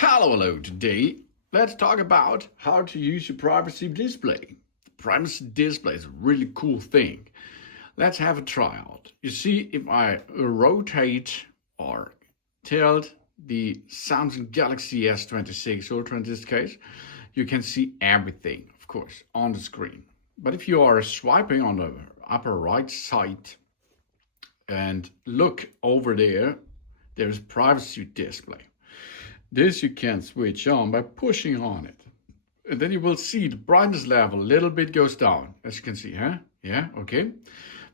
Hello. Today, let's talk about how to use your privacy display. The privacy display is a really cool thing. Let's have a tryout. You see, if I rotate or tilt the Samsung Galaxy S26 Ultra in this case, you can see everything, of course, on the screen. But if you are swiping on the upper right side and look over there's privacy display. This you can switch on by pushing on it. And then you will see the brightness level a little bit goes down, as you can see, huh? Yeah, okay.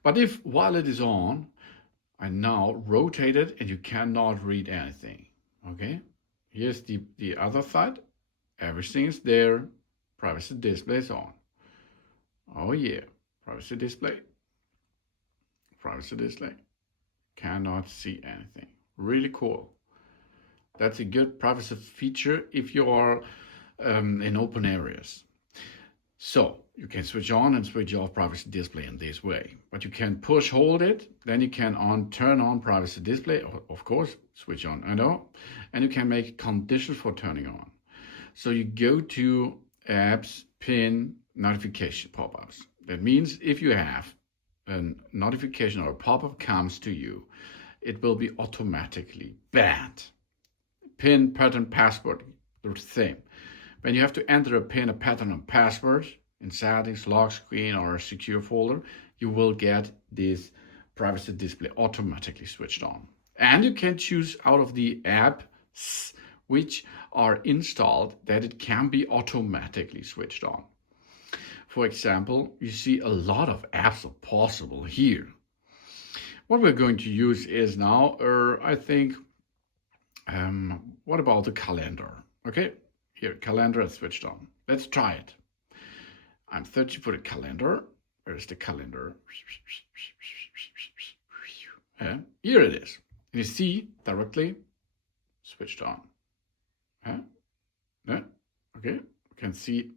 But if while it is on, I now rotate it and you cannot read anything, okay? Here's the other side. Everything is there. Privacy display is on. Oh yeah, privacy display. Privacy display. Cannot see anything. Really cool. That's a good privacy feature if you are in open areas. So you can switch on and switch off privacy display in this way. But you can push hold it, then you can turn on privacy display, of course, switch on and off, and you can make conditions for turning on. So you go to apps, pin, notification pop-ups. That means if you have a notification or a pop-up comes to you, it will be automatically banned. PIN, pattern, password, the same. When you have to enter a PIN, a pattern, and password in settings, lock screen, or a secure folder, you will get this privacy display automatically switched on. And you can choose out of the apps which are installed that it can be automatically switched on. For example, you see a lot of apps are possible here. What we're going to use is now, I think, what about the calendar? Okay, here, calendar is switched on. Let's try it. I'm searching for the calendar. Where's the calendar? Here it is. And you see directly switched on. Yeah, okay, you can see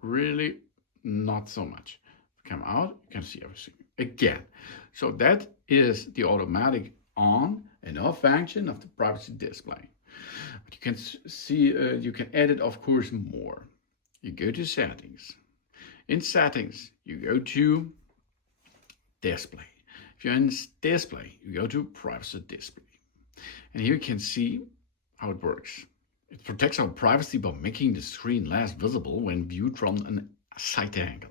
really not so much. Come out, you can see everything again. So that is the automatic on and off function of the privacy display. But you can see, you can edit, of course, more. You go to settings. In settings, you go to display. If you're in display, you go to privacy display. And here you can see how it works. It protects our privacy by making the screen less visible when viewed from a side angle.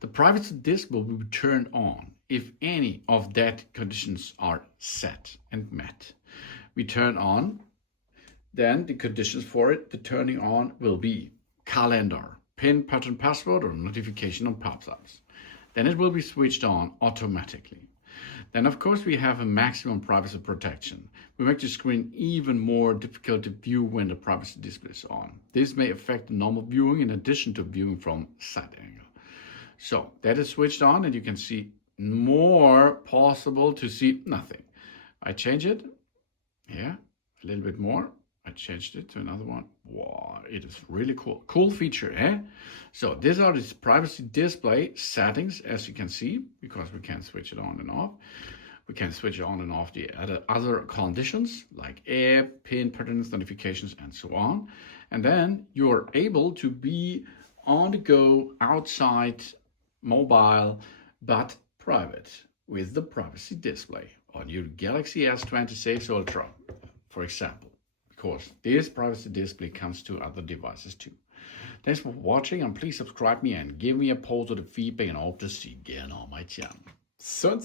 The privacy display will be turned on if any of that conditions are set and met. We turn on, then the conditions for it, the turning on will be calendar, PIN, pattern, password, or notification on pop-ups. Then it will be switched on automatically. Then of course we have a maximum privacy protection. We make the screen even more difficult to view when the privacy display is on. This may affect normal viewing in addition to viewing from side angle. So that is switched on and you can see more possible to see nothing. I change it, yeah, a little bit more. I changed it to another one. Wow, it is really cool. Cool feature, eh? So these are the privacy display settings, as you can see, because we can switch it on and off. We can switch it on and off the other conditions like app, PIN, patterns, notifications, and so on. And then you're able to be on the go, outside, mobile, but private with the privacy display on your Galaxy S26 Ultra, for example, because this privacy display comes to other devices too. Thanks for watching and please subscribe me and give me a positive feedback and I hope to see you again on my channel. Soon.